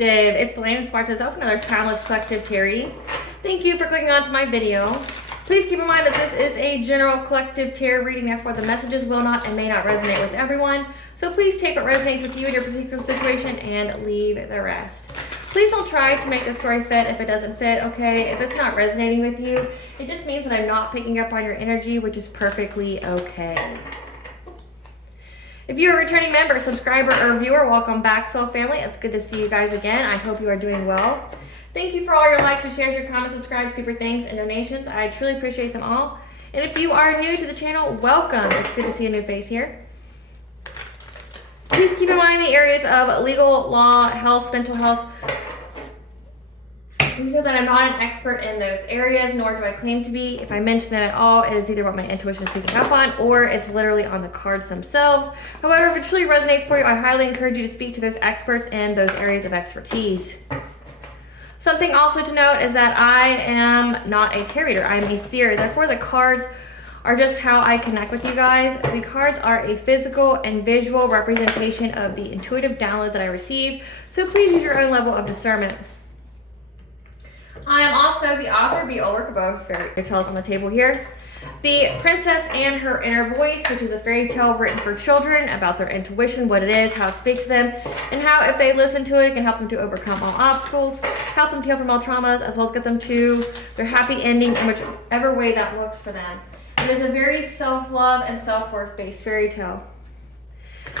Collective. It's Bland Aspiraltotheself, another timeless collective tarot reading. Thank you for clicking onto my video. Please keep in mind that this is a general collective tarot reading, therefore the messages will not and may not resonate with everyone. So please take what resonates with you in your particular situation and leave the rest. Please don't try to make the story fit if it doesn't fit, okay? If it's not resonating with you, it just means that I'm not picking up on your energy, which is perfectly okay. If you're a returning member, subscriber, or viewer, welcome back, Soul Family. It's good to see you guys again. I hope you are doing well. Thank you for all your likes, your shares, your comments, subscribes, super thanks, and donations. I truly appreciate them all. And if you are new to the channel, welcome. It's good to see a new face here. Please keep in mind the areas of legal, law, health, mental health. Please know that I'm not an expert in those areas, nor do I claim to be. If I mention it at all, it is either what my intuition is picking up on, or it's literally on the cards themselves. However, if it truly resonates for you, I highly encourage you to speak to those experts in those areas of expertise. Something also to note is that I am not a tarot reader. I'm a seer. Therefore, the cards are just how I connect with you guys. The cards are a physical and visual representation of the intuitive downloads that I receive. So please use your own level of discernment. I am also the author, work of both fairy tales on the table here. The Princess and Her Inner Voice, which is a fairy tale written for children about their intuition, what it is, how it speaks to them, and how if they listen to it, it can help them to overcome all obstacles, help them to heal from all traumas, as well as get them to their happy ending in whichever way that looks for them. It is a very self-love and self-worth based fairy tale.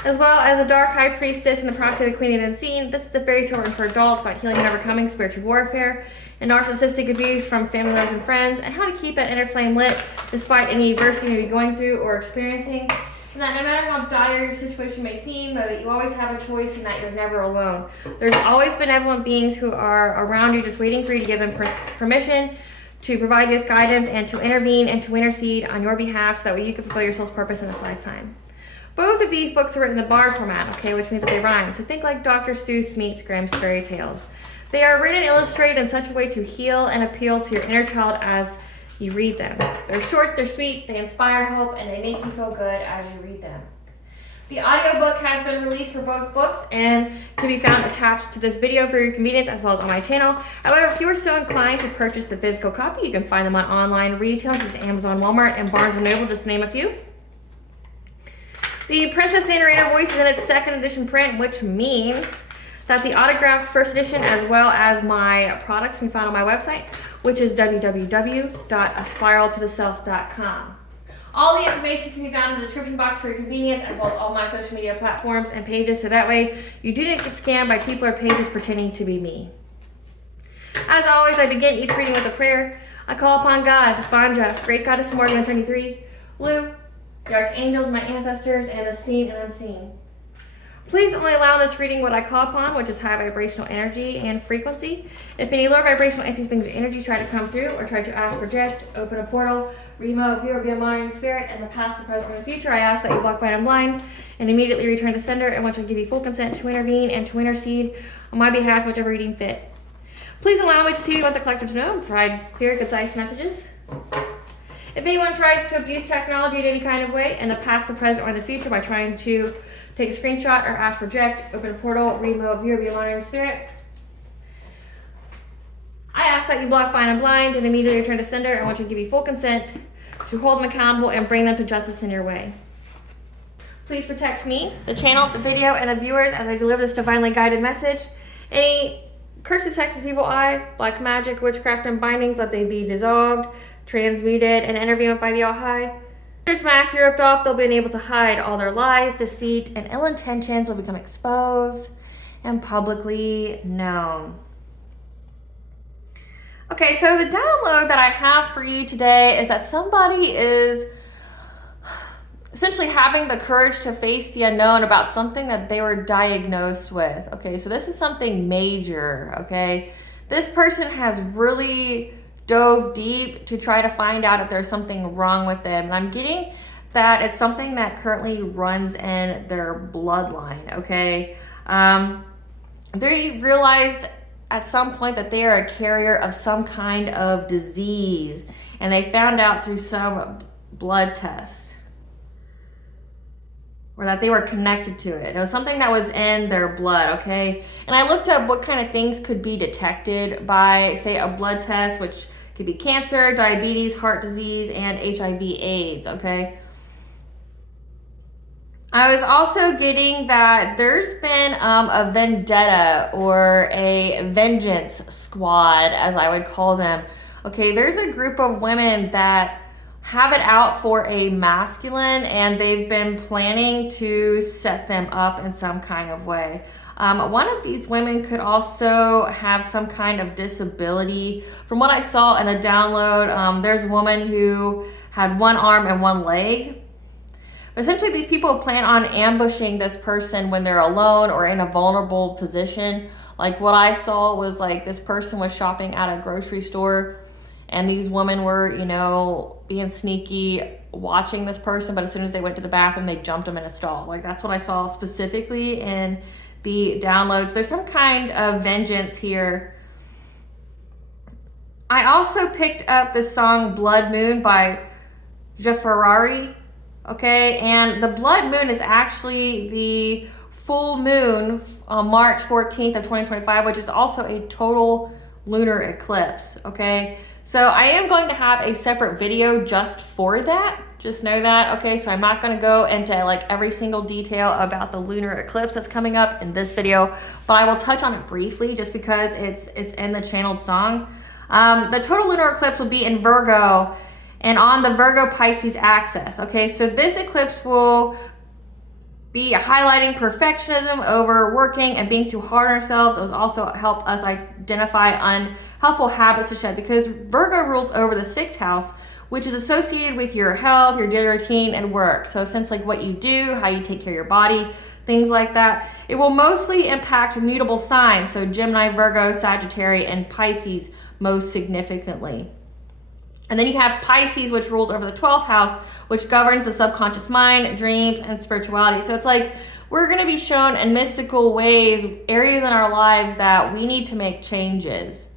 As well as the Dark High Priestess and the Prophecy of the Queen of the Unseen. This is the fairy tale written for adults about healing and overcoming spiritual warfare and narcissistic abuse from family members and friends, and how to keep that inner flame lit despite any adversity you may be going through or experiencing. And that no matter how dire your situation may seem, know that you always have a choice and that you're never alone. There's always benevolent beings who are around you just waiting for you to give them permission to provide you with guidance and to intervene and to intercede on your behalf so that way you can fulfill your soul's purpose in this lifetime. Both of these books are written in the bar format, okay, which means that they rhyme. So think like Dr. Seuss meets Grimm's fairy tales. They are written and illustrated in such a way to heal and appeal to your inner child as you read them. They're short, they're sweet, they inspire hope, and they make you feel good as you read them. The audiobook has been released for both books and can be found attached to this video for your convenience as well as on my channel. However, if you are so inclined to purchase the physical copy, you can find them on online retail, such as Amazon, Walmart, and Barnes & Noble, just to name a few. The Princess and Her Inner Voice is in its second edition print, which means that the autographed first edition, as well as my products, can be found on my website, which is www.aspiraltotheself.com. All the information can be found in the description box for your convenience, as well as all my social media platforms and pages, so that way you do not get scammed by people or pages pretending to be me. As always, I begin each reading with a prayer. I call upon God, Banja, Great Goddess Morgan 123, Lu, the archangels, my ancestors, and the seen and unseen. Please only allow this reading what I call upon, which is high vibrational energy and frequency. If any lower vibrational entities, beings, or energies try to come through or try to ask, project, open a portal, remote, view, or be a monitoring spirit in the past, the present, or the future, I ask that you block, bind, and blind and immediately return to sender, and which will give you full consent to intervene and to intercede on my behalf, whichever reading fit. Please allow me to see what the collective to know and provide clear, concise messages. If anyone tries to abuse technology in any kind of way, in the past, the present, or in the future, by trying to take a screenshot or ask, project, open a portal, remote, view, or be a monitoring spirit, I ask that you block, bind, and blind and immediately return to sender, and which will give you full consent to hold them accountable and bring them to justice in your way. Please protect me, the channel, the video, and the viewers as I deliver this divinely guided message. Any curses, hexes, evil eye, black magic, witchcraft, and bindings, let they be dissolved, transmuted, and intervened by the All-High. Their mask be ripped off, they'll be unable to hide. All their lies, deceit, and ill intentions will become exposed and publicly known. Okay, so the download that I have for you today is that somebody is essentially having the courage to face the unknown about something that they were diagnosed with. Okay, so this is something major, okay? This person has really dove deep to try to find out if there's something wrong with them. And I'm getting that it's something that currently runs in their bloodline, okay? They realized at some point that they are a carrier of some kind of disease, and they found out through some blood tests. or that they were connected to it. It was something that was in their blood, okay? And I looked up what kind of things could be detected by, say, a blood test, which could be cancer, diabetes, heart disease, and HIV/AIDS, okay? I was also getting that there's been a vendetta or a vengeance squad, as I would call them. Okay, there's a group of women that have it out for a masculine, and they've been planning to set them up in some kind of way. One of these women could also have some kind of disability. From what I saw in a download, there's a woman who had one arm and one leg. But essentially, these people plan on ambushing this person when they're alone or in a vulnerable position. Like what I saw was like this person was shopping at a grocery store, and these women were, you know, being sneaky, watching this person, but as soon as they went to the bathroom, they jumped them in a stall. Like that's what I saw specifically in the downloads. There's some kind of vengeance here. I also picked up the song Blood Moon by Jaffarari. Okay, and the blood moon is actually the full moon on March 14th of 2025, which is also a total lunar eclipse, okay? So I am going to have a separate video just for that. Just know that, okay? So I'm not going to go into like every single detail about the lunar eclipse that's coming up in this video, but I will touch on it briefly just because it's in the channeled song. The total lunar eclipse will be in Virgo and on the Virgo-Pisces axis, okay? So this eclipse will be highlighting perfectionism, overworking, and being too hard on ourselves. It will also help us identify unhelpful habits to shed, because Virgo rules over the 6th house, which is associated with your health, your daily routine, and work. So since like what you do, how you take care of your body, things like that. It will mostly impact mutable signs, so Gemini, Virgo, Sagittarius, and Pisces most significantly. And then you have Pisces, which rules over the 12th house, which governs the subconscious mind, dreams, and spirituality. So it's like we're going to be shown in mystical ways, areas in our lives that we need to make changes,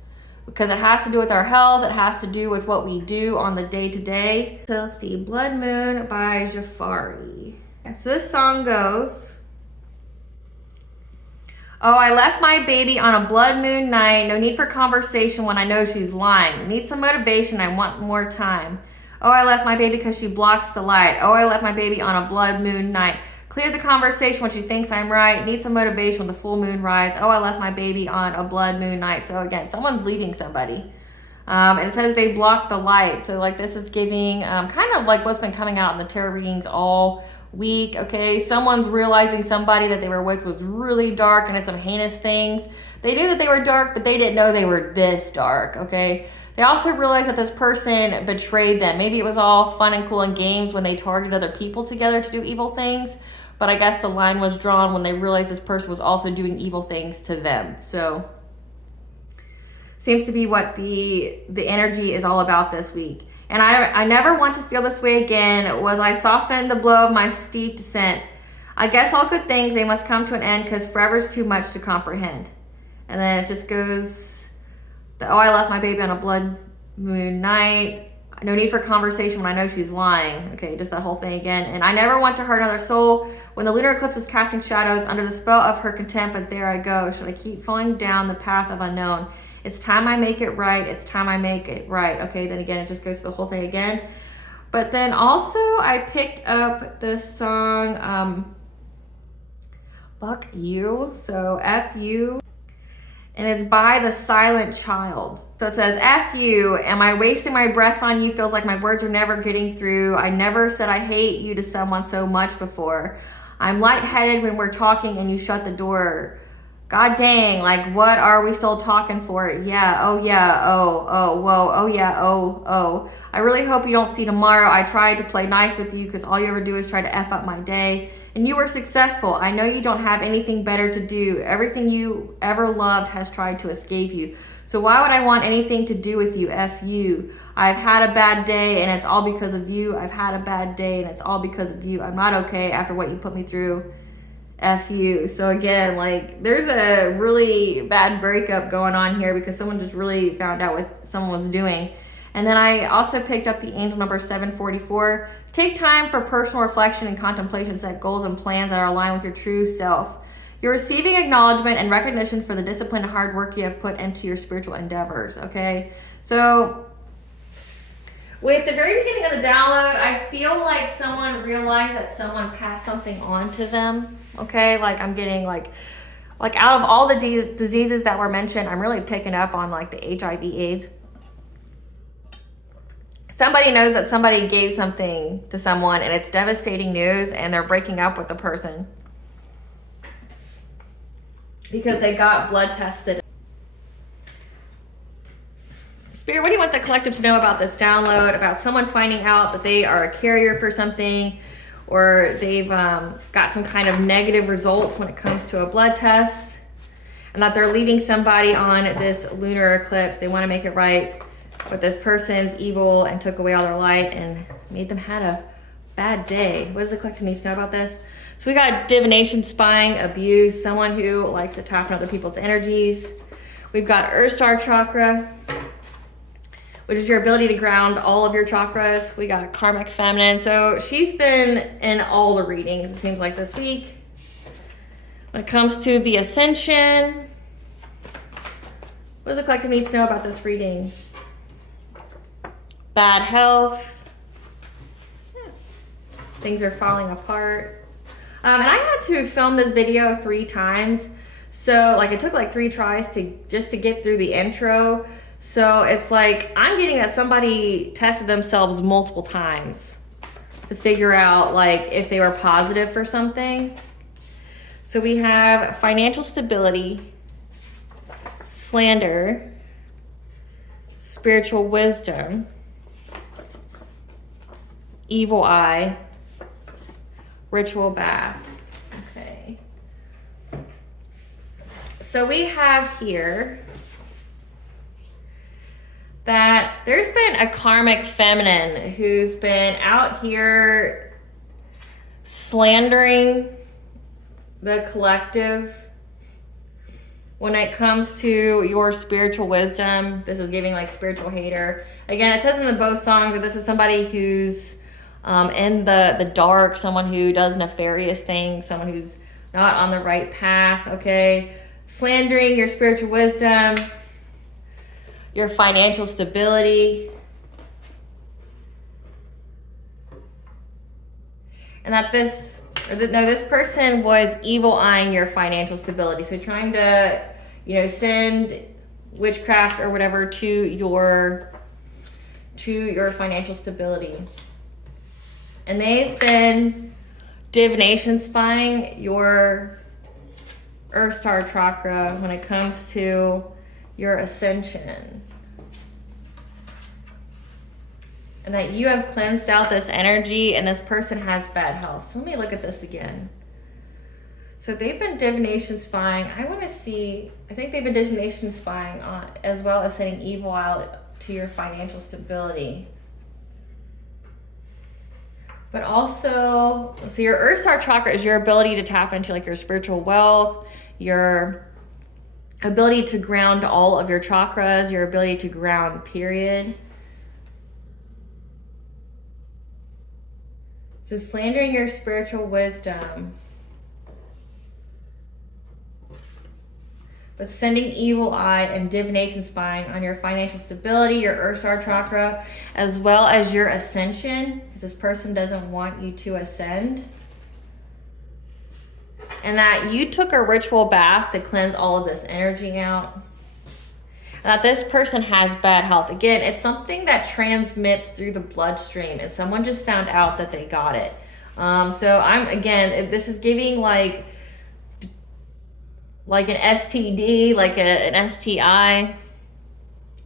because it has to do with our health. It has to do with what we do on the day-to-day. So let's see, Blood Moon by Jafari. So this song goes, oh, I left my baby on a blood moon night. No need for conversation when I know she's lying. Need some motivation. I want more time. Oh, I left my baby because she blocks the light. Oh, I left my baby on a blood moon night. Clear the conversation when she thinks I'm right. Need some motivation when the full moon rise. Oh, I left my baby on a blood moon night. So again, someone's leaving somebody. And it says they blocked the light. So like this is giving kind of like what's been coming out in the tarot readings all week, okay? Someone's realizing somebody that they were with was really dark and did some heinous things. They knew that they were dark, but they didn't know they were this dark, okay? They also realized that this person betrayed them. Maybe it was all fun and cool and games when they targeted other people together to do evil things, but I guess the line was drawn when they realized this person was also doing evil things to them. So seems to be what the energy is all about this week. And I never want to feel this way again. Was I softened the blow of my steep descent? I guess all good things, they must come to an end, because forever's too much to comprehend. And then it just goes, oh, I left my baby on a blood moon night. No need for conversation when I know she's lying. Okay, just that whole thing again. And I never want to hurt another soul. When the lunar eclipse is casting shadows under the spell of her contempt, but there I go. Should I keep falling down the path of unknown? It's time I make it right. It's time I make it right. Okay, then again, it just goes to the whole thing again. But then also I picked up this song, Fuck You. So F-U. And it's by The Silent Child. So it says, F you, am I wasting my breath on you? Feels like my words are never getting through. I never said I hate you to someone so much before. I'm lightheaded when we're talking and you shut the door. God dang, like what are we still talking for? Yeah, oh, whoa, oh yeah, oh. I really hope you don't see tomorrow. I tried to play nice with you because all you ever do is try to F up my day. And you were successful. I know you don't have anything better to do. Everything you ever loved has tried to escape you. So why would I want anything to do with you? F you. I've had a bad day and it's all because of you. I've had a bad day and it's all because of you. I'm not okay after what you put me through. F you. So again, like there's a really bad breakup going on here because someone just really found out what someone was doing. And then I also picked up the angel number 744. Take time for personal reflection and contemplation, set goals and plans that are aligned with your true self. You're receiving acknowledgement and recognition for the discipline and hard work you have put into your spiritual endeavors, okay? So with the very beginning of the download, I feel like someone realized that someone passed something on to them, okay? Like I'm getting like out of all the diseases that were mentioned, I'm really picking up on like the HIV AIDS. Somebody knows that somebody gave something to someone and it's devastating news and they're breaking up with the person because they got blood tested. Spirit, what do you want the collective to know about this download, about someone finding out that they are a carrier for something, or they've got some kind of negative results when it comes to a blood test, and that they're leading somebody on this lunar eclipse? They want to make it right, but this person's evil and took away all their light and made them had a bad day. What does the collective need to know about this? So we got divination, spying, abuse, someone who likes to tap on other people's energies. We've got Earth Star chakra, which is your ability to ground all of your chakras. We got karmic feminine. So she's been in all the readings, it seems like, this week. When it comes to the ascension, what does the collective need to know about this reading? Bad health. Things are falling apart. And I had to film this video 3 times. So like it took like 3 tries to get through the intro. So it's like I'm getting that somebody tested themselves multiple times to figure out like if they were positive for something. So we have financial stability, slander, spiritual wisdom, evil eye, ritual bath. Okay. So we have here that there's been a karmic feminine who's been out here slandering the collective when it comes to your spiritual wisdom. This is giving like spiritual hater. Again, it says in the both songs that this is somebody who's in the dark, someone who does nefarious things, someone who's not on the right path, okay? Slandering your spiritual wisdom, your financial stability, and that this person was evil eyeing your financial stability. So trying to, send witchcraft or whatever to your financial stability. And they've been divination spying your Earth Star chakra when it comes to your ascension. And that you have cleansed out this energy and this person has bad health. So let me look at this again. So they've been divination spying. I think they've been divination spying on, as well as sending evil out to your financial stability. But also, so your Earth Star chakra is your ability to tap into like your spiritual wealth, your ability to ground all of your chakras, your ability to ground, period. So slandering your spiritual wisdom, but sending evil eye and divination spying on your financial stability, your Earth Star chakra, as well as your ascension. This person doesn't want you to ascend. And that you took a ritual bath to cleanse all of this energy out. And that this person has bad health. Again, it's something that transmits through the bloodstream, and someone just found out that they got it. This is giving like an STD, like an STI,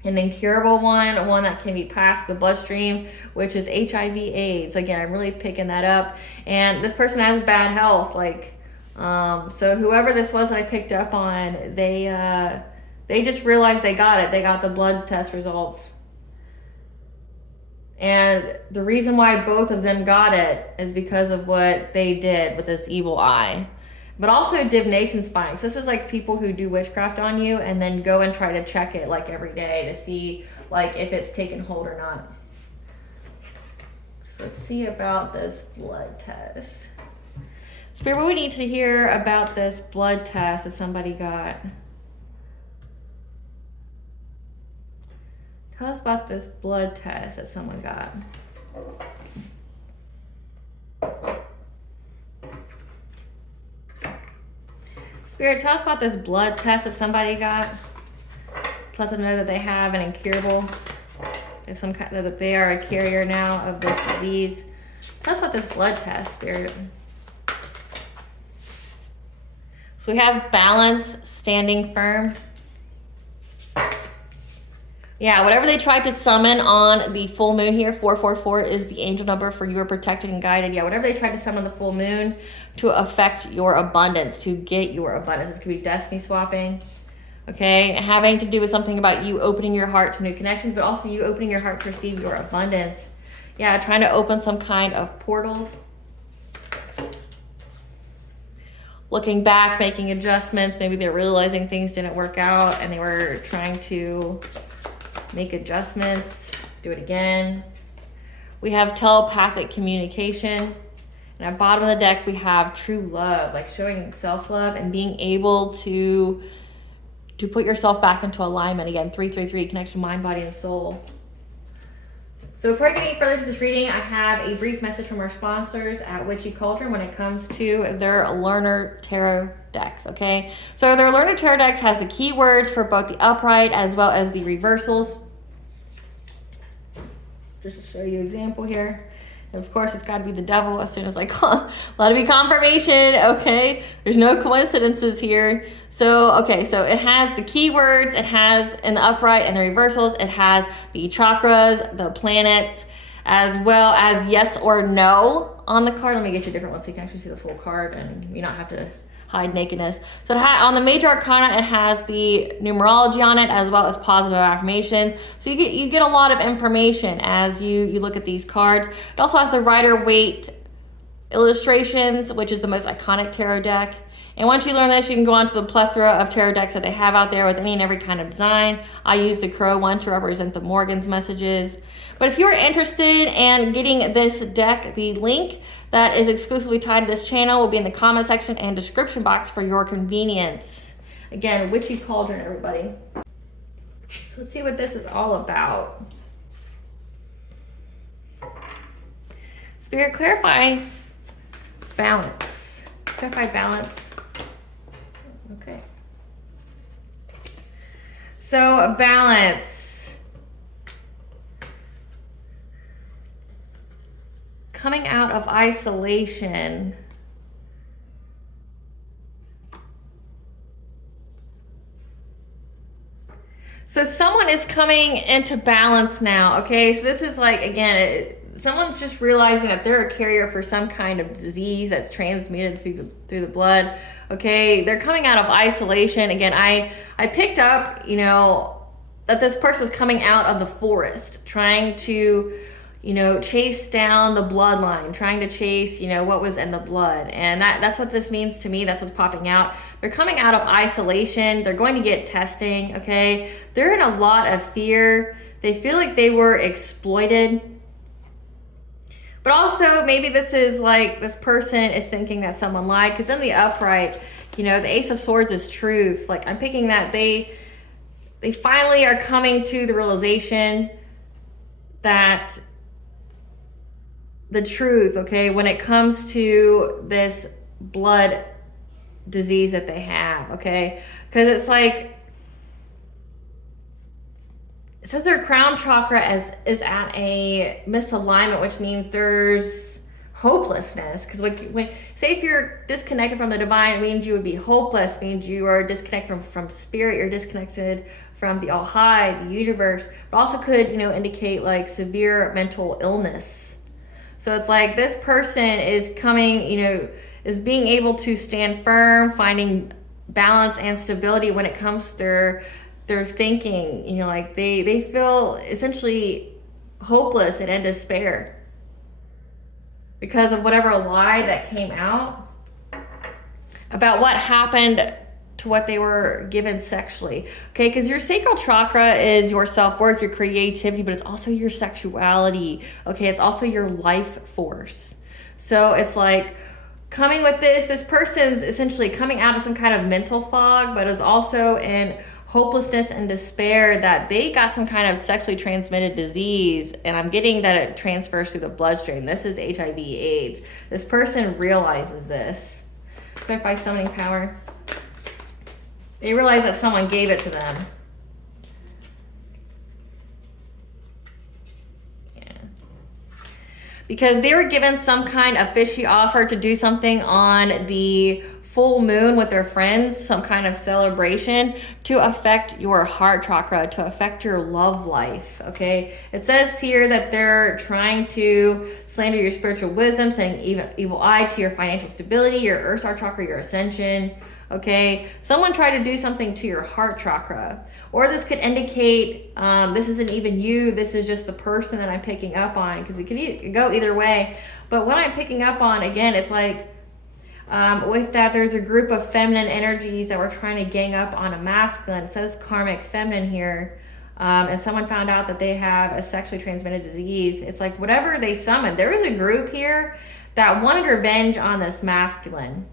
an incurable one that can be passed the bloodstream, which is HIV AIDS. Again, I'm really picking that up. And this person has bad health. So whoever this was that I picked up on, they just realized they got it. They got the blood test results. And the reason why both of them got it is because of what they did with this evil eye. but also divination spying. So this is like people who do witchcraft on you and then go and try to check it like every day to see like if it's taken hold or not. So let's see about this blood test. Spirit, what we need to hear about this blood test that somebody got? Tell us about this blood test that someone got. Spirit, tell us about this blood test that somebody got. To let them know that they have an incurable, there's some kind that they are a carrier now of this disease. Tell us about this blood test, Spirit. So we have balance, standing firm. Yeah, whatever they tried to summon on the full moon here, 444 is the angel number for you are protected and guided. Yeah, whatever they tried to summon on the full moon to affect your abundance, to get your abundance. This could be destiny swapping, okay? Having to do with something about you opening your heart to new connections, but also you opening your heart to receive your abundance. Yeah, trying to open some kind of portal. Looking back, making adjustments. Maybe they're realizing things didn't work out and they were trying to make adjustments, do it again. We have telepathic communication. And at bottom of the deck, we have true love, like showing self-love and being able to put yourself back into alignment. Again, 333, connection, mind, body, and soul. So before I get any further to this reading, I have a brief message from our sponsors at Witchy Cauldron when it comes to their learner tarot decks, okay? So their learner tarot decks has the keywords for both the upright as well as the reversals. Just to show you an example here. And of course, it's got to be the devil as soon as I call. Let it be confirmation, okay? There's no coincidences here. So, okay, so it has the keywords. It has in the upright and the reversals. It has the chakras, the planets, as well as yes or no on the card. Let me get you a different one so you can actually see the full card and you not have to hide nakedness. So on the major arcana, it has the numerology on it as well as positive affirmations. So you get a lot of information as you look at these cards. It also has the Rider-Waite illustrations, which is the most iconic tarot deck. And once you learn this, you can go on to the plethora of tarot decks that they have out there with any and every kind of design. I use the crow one to represent the Morgan's messages. But if you're interested in getting this deck, the link that is exclusively tied to this channel will be in the comment section and description box for your convenience. Again, Witchy Cauldron, everybody. So let's see what this is all about. Spirit, clarify balance. Clarify balance. Okay. So balance. Coming out of isolation. So someone is coming into balance now, okay? So this is like, again, someone's just realizing that they're a carrier for some kind of disease that's transmitted through the blood, okay? They're coming out of isolation. Again, I picked up, that this person was coming out of the forest, trying to chase down the bloodline, trying to chase, what was in the blood. And that's what this means to me. That's what's popping out. They're coming out of isolation. They're going to get testing, okay? They're in a lot of fear. They feel like they were exploited. But also, maybe this is like this person is thinking that someone lied. Because in the upright, the Ace of Swords is truth. Like, I'm picking that they finally are coming to the realization that the truth, okay, when it comes to this blood disease that they have, okay? Because it's like, it says their crown chakra is at a misalignment, which means there's hopelessness. Because when say if you're disconnected from the divine, it means you would be hopeless, it means you are disconnected from spirit, you're disconnected from the all high, the universe. But also could, indicate like severe mental illness. So it's like this person is coming, is being able to stand firm, finding balance and stability when it comes to their thinking. Like they feel essentially hopeless and in despair because of whatever lie that came out. about what happened to what they were given sexually. Okay, because your sacral chakra is your self-worth, your creativity, but it's also your sexuality. Okay, it's also your life force. So it's like coming with this person's essentially coming out of some kind of mental fog, but is also in hopelessness and despair that they got some kind of sexually transmitted disease, and I'm getting that it transfers through the bloodstream. This is HIV/AIDS. This person realizes this. Click by summoning power. They realize that someone gave it to them. Yeah. Because they were given some kind of fishy offer to do something on the full moon with their friends, some kind of celebration to affect your heart chakra, to affect your love life, okay? It says here that they're trying to slander your spiritual wisdom, saying evil eye to your financial stability, your earth star chakra, your ascension, okay? Someone tried to do something to your heart chakra. Or this could indicate this isn't even you, this is just the person that I'm picking up on, because it could go either way. But what I'm picking up on, again, it's like, with that, there's a group of feminine energies that were trying to gang up on a masculine. It says karmic feminine here. And someone found out that they have a sexually transmitted disease. It's like whatever they summoned. There was a group here that wanted revenge on this masculine.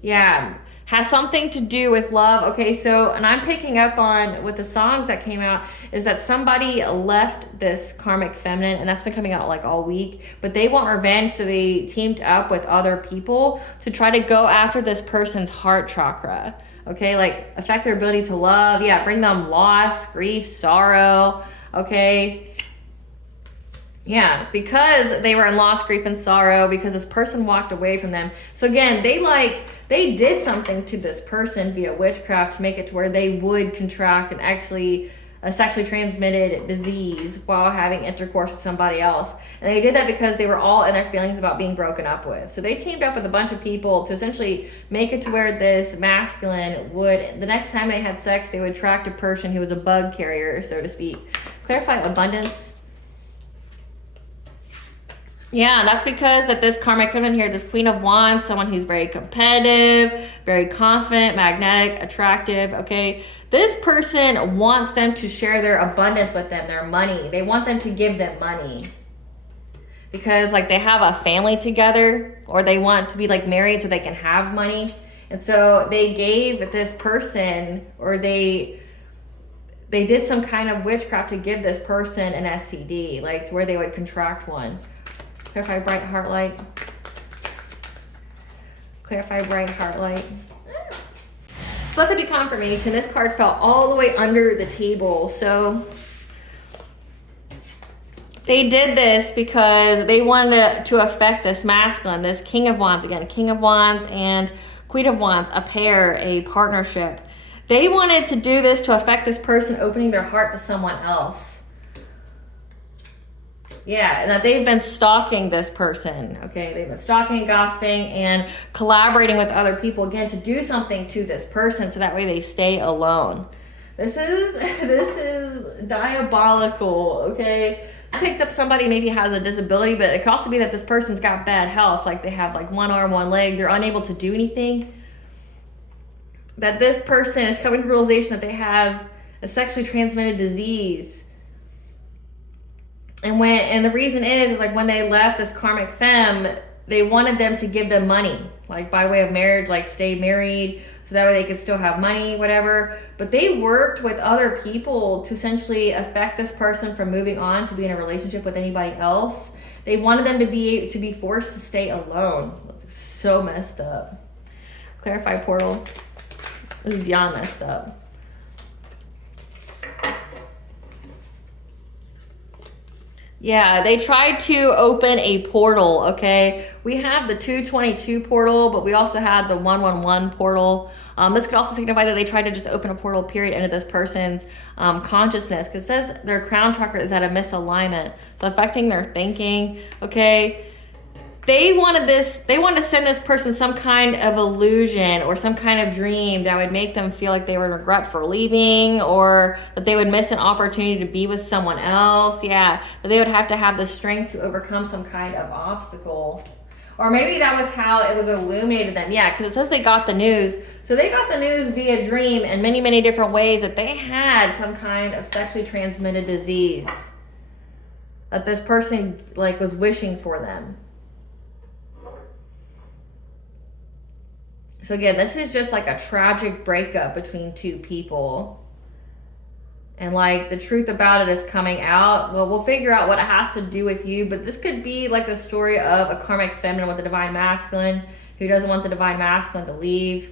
Yeah, has something to do with love. Okay, so, and I'm picking up on with the songs that came out is that somebody left this karmic feminine, and that's been coming out like all week, but they want revenge, so they teamed up with other people to try to go after this person's heart chakra. Okay, like affect their ability to love. Yeah, bring them loss, grief, sorrow. Okay. Yeah, because they were in loss, grief, and sorrow, because this person walked away from them. So again, they did something to this person via witchcraft to make it to where they would contract an actually a sexually transmitted disease while having intercourse with somebody else. And they did that because they were all in their feelings about being broken up with. So they teamed up with a bunch of people to essentially make it to where this masculine would, the next time they had sex, they would attract a person who was a bug carrier, so to speak. Clarify abundance. Yeah, that's because that this karmic feminine here, this Queen of Wands, someone who's very competitive, very confident, magnetic, attractive, okay? This person wants them to share their abundance with them, their money. They want them to give them money. Because like they have a family together, or they want to be like married so they can have money. And so they gave this person, or they did some kind of witchcraft to give this person an STD, like where they would contract one. Clarify bright heart light. Clarify bright heart light. So let there be confirmation. This card fell all the way under the table. So they did this because they wanted to affect this masculine, this King of Wands. Again, King of Wands and Queen of Wands, a pair, a partnership. They wanted to do this to affect this person opening their heart to someone else. Yeah, and that they've been stalking this person, okay? They've been stalking, gossiping, and collaborating with other people, again, to do something to this person so that way they stay alone. This is diabolical, okay? I picked up somebody maybe has a disability, but it could also be that this person's got bad health, like they have like one arm, one leg, they're unable to do anything. That this person is coming to the realization that they have a sexually transmitted disease. And the reason is like when they left this karmic femme, they wanted them to give them money, like by way of marriage, like stay married, so that way they could still have money, whatever. But they worked with other people to essentially affect this person from moving on to be in a relationship with anybody else. They wanted them to be forced to stay alone. So messed up. Clarify portal. This is beyond messed up. Yeah, they tried to open a portal, okay? We have the 222 portal, but we also had the 111 portal. This could also signify that they tried to just open a portal, period, into this person's consciousness, because it says their crown chakra is at a misalignment, so affecting their thinking, okay? They wanted to send this person some kind of illusion or some kind of dream that would make them feel like they would regret for leaving, or that they would miss an opportunity to be with someone else. Yeah, that they would have to have the strength to overcome some kind of obstacle. Or maybe that was how it was illuminated them. Yeah, because it says they got the news. So they got the news via dream in many, many different ways that they had some kind of sexually transmitted disease. That this person, like, was wishing for them. So again, this is just like a tragic breakup between two people. And like the truth about it is coming out. Well, we'll figure out what it has to do with you, but this could be like the story of a karmic feminine with a divine masculine who doesn't want the divine masculine to leave.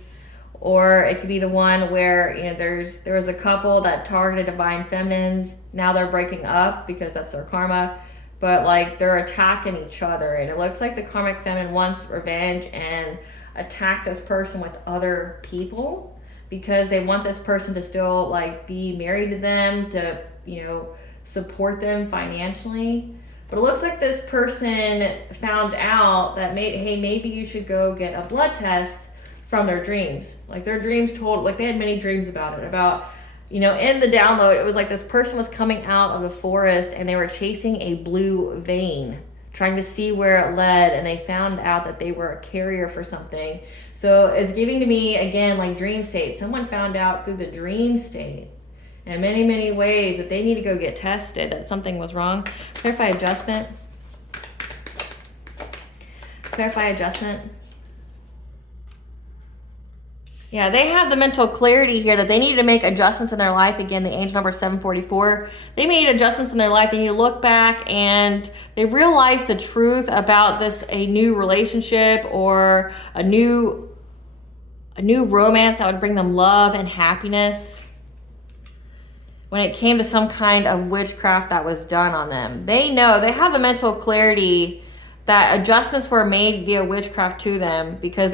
Or it could be the one where, you know, there was a couple that targeted divine feminines. Now they're breaking up because that's their karma. But like they're attacking each other. And it looks like the karmic feminine wants revenge and attack this person with other people, because they want this person to still like be married to them, to, you know, support them financially. But it looks like this person found out that hey, maybe you should go get a blood test from their dreams. Like their dreams told, like they had many dreams about it, about, you know, in the download, it was like this person was coming out of a forest and they were chasing a blue vein, trying to see where it led, and they found out that they were a carrier for something. So it's giving to me, again, like dream state. Someone found out through the dream state in many, many ways that they need to go get tested, that something was wrong. Clarify adjustment. Clarify adjustment. Yeah, they have the mental clarity here that they need to make adjustments in their life. Again, the angel number 744. They made adjustments in their life. They need to look back and they realize the truth about a new relationship or a new romance that would bring them love and happiness. When it came to some kind of witchcraft that was done on them, they know, they have the mental clarity that adjustments were made via witchcraft to them, because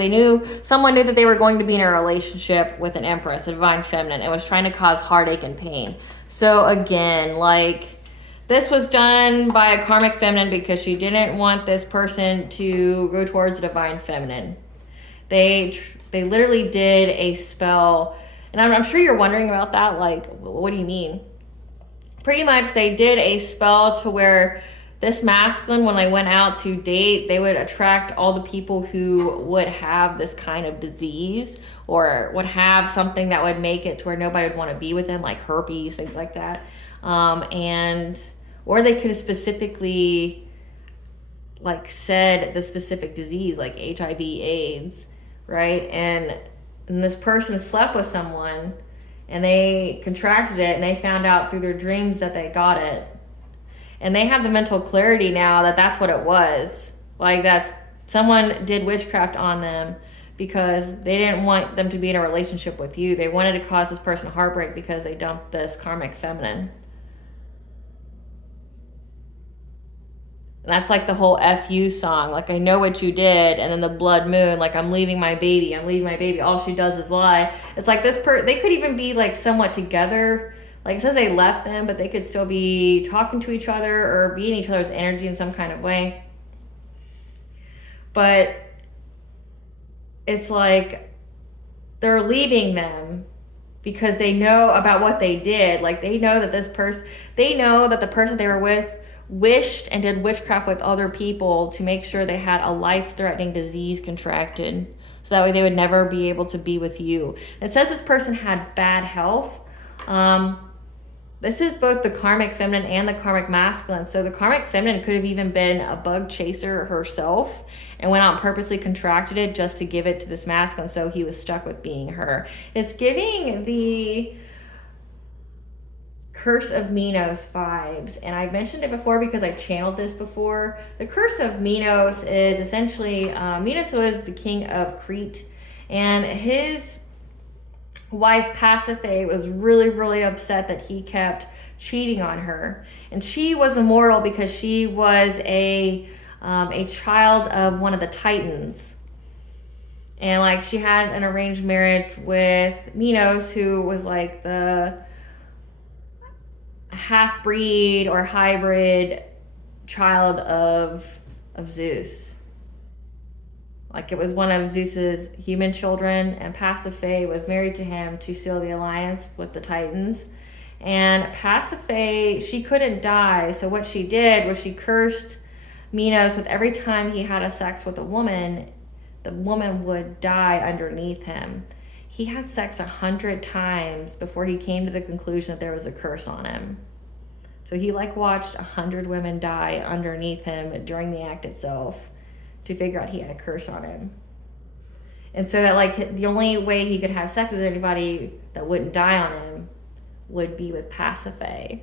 someone knew that they were going to be in a relationship with an empress, a divine feminine, and was trying to cause heartache and pain. So again, like, this was done by a karmic feminine because she didn't want this person to go towards a divine feminine. They literally did a spell, and I'm sure you're wondering about that, like, what do you mean? Pretty much they did a spell to where this masculine, when they went out to date, they would attract all the people who would have this kind of disease or would have something that would make it to where nobody would want to be with them, like herpes, things like that. Or they could have specifically like said the specific disease, like HIV, AIDS, right? And this person slept with someone and they contracted it, and they found out through their dreams that they got it. And they have the mental clarity now that that's what it was. Like, that's someone did witchcraft on them because they didn't want them to be in a relationship with you. They wanted to cause this person heartbreak because they dumped this karmic feminine. And that's like the whole FU song. Like, I know what you did. And then the blood moon, like, I'm leaving my baby. All she does is lie. It's like they could even be like somewhat together. Like, it says they left them, but they could still be talking to each other or be in each other's energy in some kind of way. But it's like they're leaving them because they know about what they did. Like, they know that the person they were with wished and did witchcraft with other people to make sure they had a life-threatening disease contracted. So that way they would never be able to be with you. It says this person had bad health. This is both the karmic feminine and the karmic masculine. So the karmic feminine could have even been a bug chaser herself and went out and purposely contracted it just to give it to this masculine, so he was stuck with being her. It's giving the Curse of Minos vibes. And I mentioned it before because I channeled this before. The Curse of Minos is essentially, Minos was the king of Crete, and his wife Pasiphae was really, really upset that he kept cheating on her. And she was immortal because she was a child of one of the Titans. And like, she had an arranged marriage with Minos, who was like the half-breed or hybrid child of Zeus. Like, it was one of Zeus's human children, and Pasiphae was married to him to seal the alliance with the Titans. And Pasiphae, she couldn't die, so what she did was she cursed Minos, with every time he had a sex with a woman, the woman would die underneath him. He had sex 100 times before he came to the conclusion that there was a curse on him. So he like watched 100 women die underneath him during the act itself to figure out he had a curse on him. And so that like the only way he could have sex with anybody that wouldn't die on him would be with Pasiphae.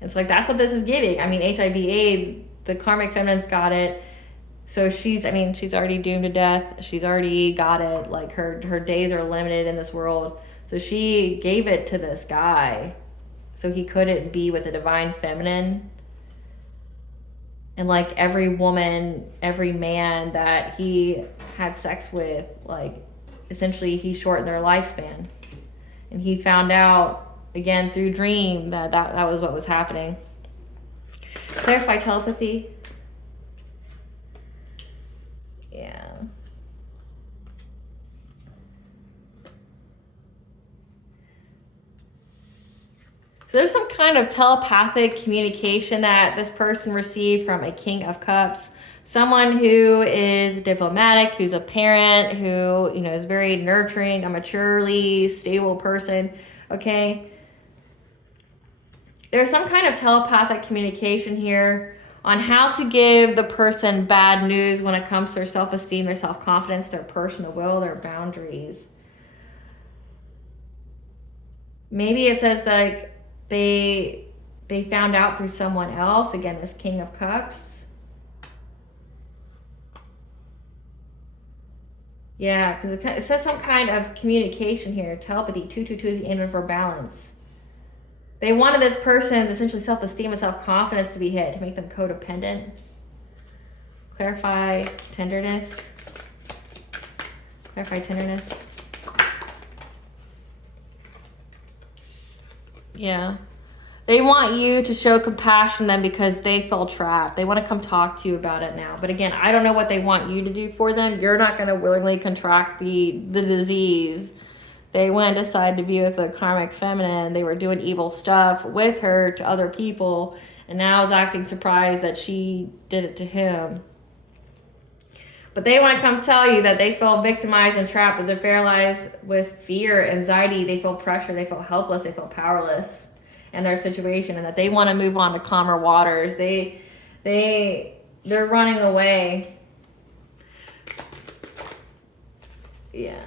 And so like that's what this is giving. I mean, HIV/AIDS, the karmic feminine's got it. So she's already doomed to death. She's already got it. Like her days are limited in this world. So she gave it to this guy so he couldn't be with the divine feminine. And like every woman, every man that he had sex with, like essentially he shortened their lifespan. And he found out again through dream that was what was happening. Clarify telepathy. Yeah. So there's some kind of telepathic communication that this person received from a King of Cups. Someone who is diplomatic, who's a parent, who, is very nurturing, a maturely stable person, okay? There's some kind of telepathic communication here on how to give the person bad news when it comes to their self-esteem, their self-confidence, their personal will, their boundaries. Maybe it says that like, they found out through someone else. Again, this King of Cups. Yeah, because it says some kind of communication here. Telepathy, 222 is the end for balance. They wanted this person's essentially self-esteem and self-confidence to be hit, to make them codependent. Clarify tenderness. Clarify tenderness. Yeah. They want you to show compassion then because they feel trapped. They want to come talk to you about it now. But again, I don't know what they want you to do for them. You're not going to willingly contract the disease. They went and decided to be with a karmic feminine. They were doing evil stuff with her to other people. And now is acting surprised that she did it to him. But they want to come tell you that they feel victimized and trapped, that they're paralyzed with fear, anxiety, they feel pressure, they feel helpless, they feel powerless in their situation, and that they want to move on to calmer waters. They're running away. Yeah.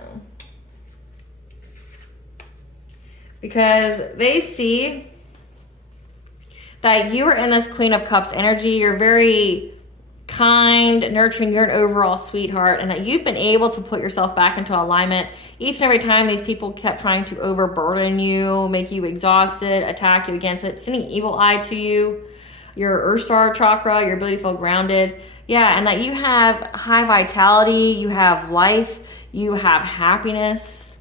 Because they see that you are in this Queen of Cups energy. You're very kind, nurturing, you're an overall sweetheart, and that you've been able to put yourself back into alignment each and every time these people kept trying to overburden you, make you exhausted, attack you against it, sending evil eye to you, your Earth Star chakra, your ability to feel grounded. Yeah, and that you have high vitality, you have life, you have happiness.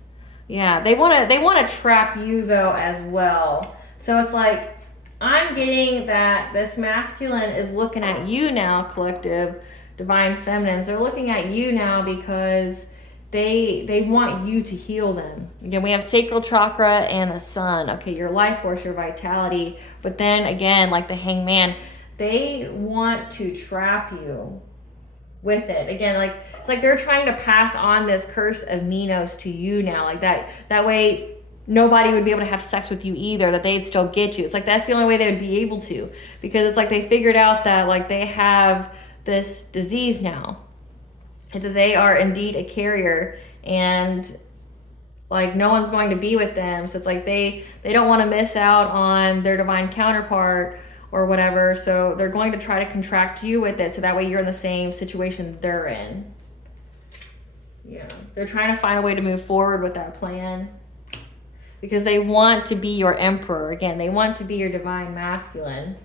Yeah, they want to trap you though as well. So it's like, I'm getting that this masculine is looking at you now, collective divine feminines. They're looking at you now because they want you to heal them. Again, we have sacral chakra and the sun. Okay, your life force, your vitality. But then again, like the hangman, they want to trap you with it. Again, like it's like they're trying to pass on this curse of Minos to you now. Like that way nobody would be able to have sex with you either, that they'd still get you. It's like that's the only way they would be able to, because it's like they figured out that like they have this disease now, and that they are indeed a carrier, and like no one's going to be with them. So it's like they don't want to miss out on their divine counterpart or whatever, so they're going to try to contract you with it, so that way you're in the same situation they're in. Yeah, they're trying to find a way to move forward with that plan, because they want to be your emperor. Again, they want to be your divine masculine.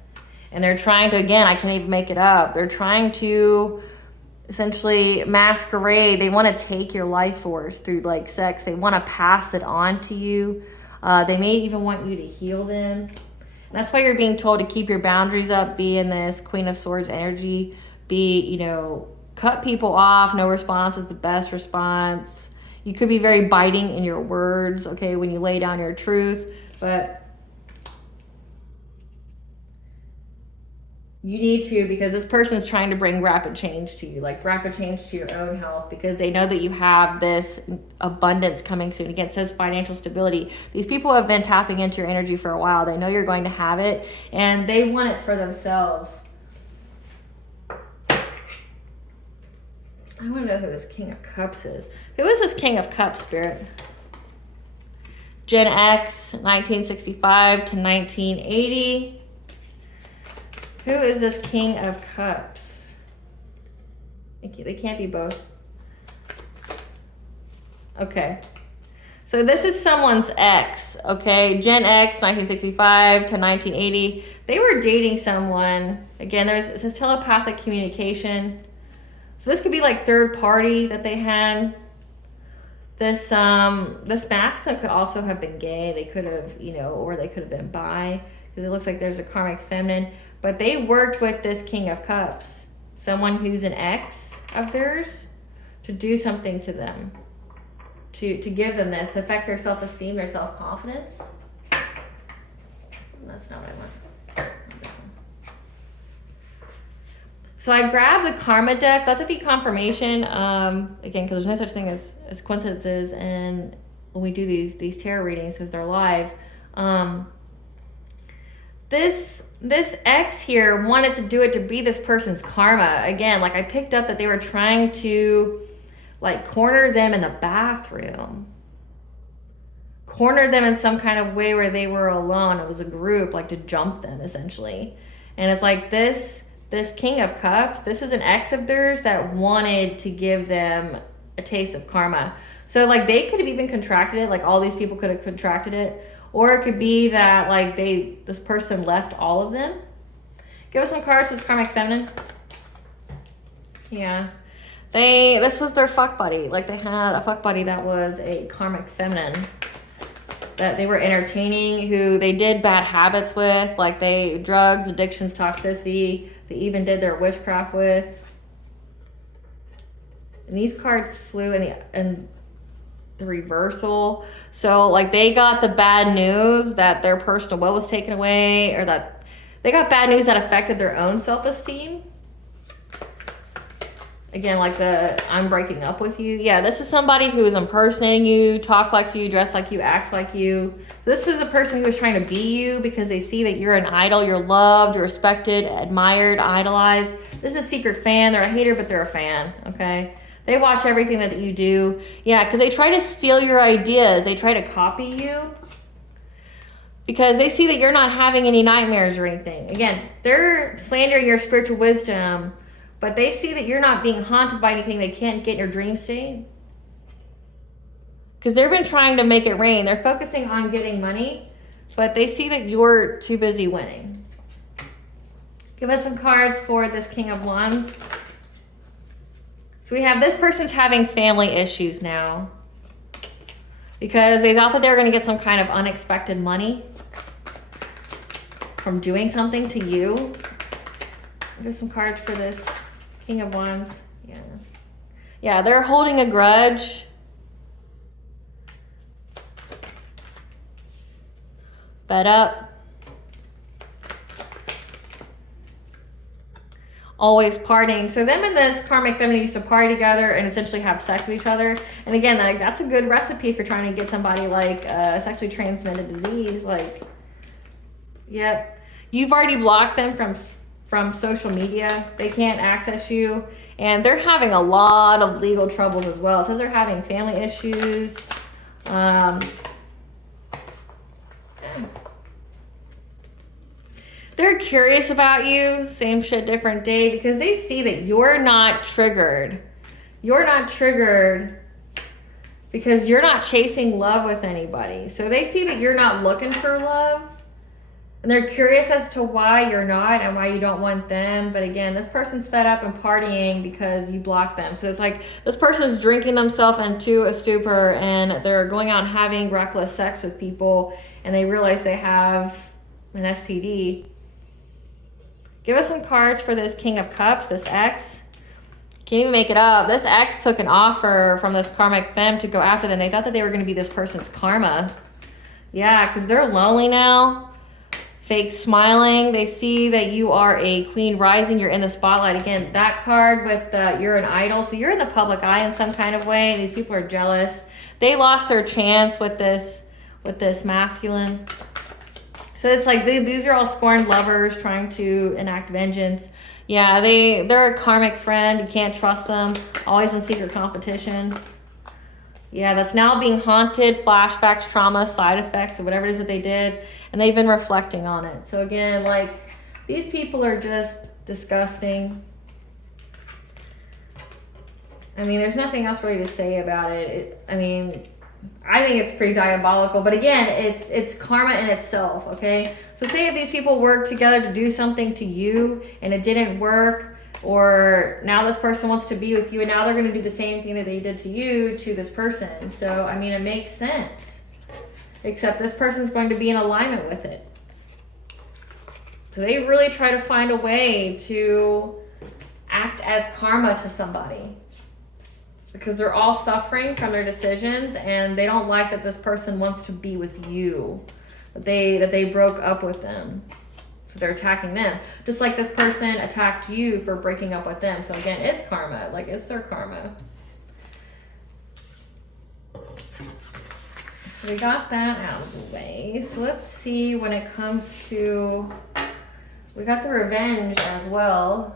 And they're trying to, again, I can't even make it up. They're trying to essentially masquerade. They want to take your life force through like sex. They want to pass it on to you. They may even want you to heal them. And that's why you're being told to keep your boundaries up, be in this Queen of Swords energy, cut people off. No response is the best response. You could be very biting in your words, okay, when you lay down your truth. But You need to, because this person is trying to bring rapid change to you, like rapid change to your own health, because they know that you have this abundance coming soon. Again, it says financial stability. These people have been tapping into your energy for a while. They know you're going to have it, and they want it for themselves. I want to know who this King of Cups is. Who is this King of Cups, Spirit? Gen X, 1965 to 1980. Who is this King of Cups? They can't be both. Okay. So this is someone's ex, okay? Gen X, 1965 to 1980. They were dating someone. Again, it says telepathic communication. So this could be like third party that they had. This masculine could also have been gay. They could have, or they could have been bi, because it looks like there's a karmic feminine. But they worked with this King of Cups, someone who's an ex of theirs, to do something to them, to give them this, to affect their self-esteem, their self-confidence. That's not what I want. So I grabbed the Karma deck. Let it be confirmation. Again, because there's no such thing as coincidences, and when we do these tarot readings, because they're live, This ex here wanted to do it to be this person's karma. Again, like I picked up that they were trying to like corner them in the bathroom. Corner them in some kind of way where they were alone. It was a group, like to jump them essentially. And it's like this King of Cups, this is an ex of theirs that wanted to give them a taste of karma. So like they could have even contracted it, like all these people could have contracted it. Or it could be that like this person left all of them. Give us some cards with karmic feminine. Yeah. This was their fuck buddy. Like they had a fuck buddy that was a karmic feminine that they were entertaining, who they did bad habits with, like drugs, addictions, toxicity. They even did their witchcraft with. And these cards flew in the reversal. So like they got the bad news that their personal will was taken away, or that they got bad news that affected their own self-esteem. Again, like I'm breaking up with you. Yeah, this is somebody who is impersonating you, talk like you, dress like you, acts like you. This was a person who was trying to be you because they see that you're an idol, you're loved, you're respected, admired, idolized. This is a secret fan. They're a hater, but they're a fan, okay? They watch everything that you do. Yeah, because they try to steal your ideas. They try to copy you because they see that you're not having any nightmares or anything. Again, they're slandering your spiritual wisdom, but they see that you're not being haunted by anything they can't get in your dream state. Because they've been trying to make it rain. They're focusing on getting money, but they see that you're too busy winning. Give us some cards for this King of Wands. So we have this person's having family issues now because they thought that they were going to get some kind of unexpected money from doing something to you. Give some cards for this King of Wands. Yeah, they're holding a grudge. Fed up. Always partying. So them and this karmic feminine used to party together and essentially have sex with each other. And again, like that's a good recipe for trying to get somebody like a sexually transmitted disease. Like, yep. You've already blocked them from social media. They can't access you. And they're having a lot of legal troubles as well. It says they're having family issues. They're curious about you, same shit, different day, because they see that you're not triggered. You're not triggered because you're not chasing love with anybody. So they see that you're not looking for love, and they're curious as to why you're not and why you don't want them. But again, this person's fed up and partying because you blocked them. So it's like this person's drinking themselves into a stupor, and they're going out and having reckless sex with people, and they realize they have an STD. Give us some cards for this King of Cups, this ex. Can't even make it up. This ex took an offer from this karmic femme to go after them. They thought that they were going to be this person's karma. Yeah, because they're lonely now. fake smiling. They see that you are a queen rising. You're in the spotlight. Again, that card with you're an idol. So you're in the public eye in some kind of way. These people are jealous. They lost their chance with this masculine. So it's like these are all scorned lovers trying to enact vengeance. Yeah, they're a karmic friend. You can't trust them. Always in secret competition. Yeah, that's now being haunted, flashbacks, trauma, side effects, or whatever it is that they did. And they've been reflecting on it. So again, like, these people are just disgusting. I mean, there's nothing else really to say about it. I mean, I think it's pretty diabolical. But again, it's karma in itself, okay? So say if these people work together to do something to you and it didn't work, or now this person wants to be with you and now they're going to do the same thing that they did to you to this person. So, I mean, it makes sense. Except this person's going to be in alignment with it. So they really try to find a way to act as karma to somebody. Because they're all suffering from their decisions and they don't like that this person wants to be with you. That they broke up with them. So they're attacking them. Just like this person attacked you for breaking up with them. So again, it's karma. Like, it's their karma. So we got that out of the way. So let's see when it comes to... We got the revenge as well.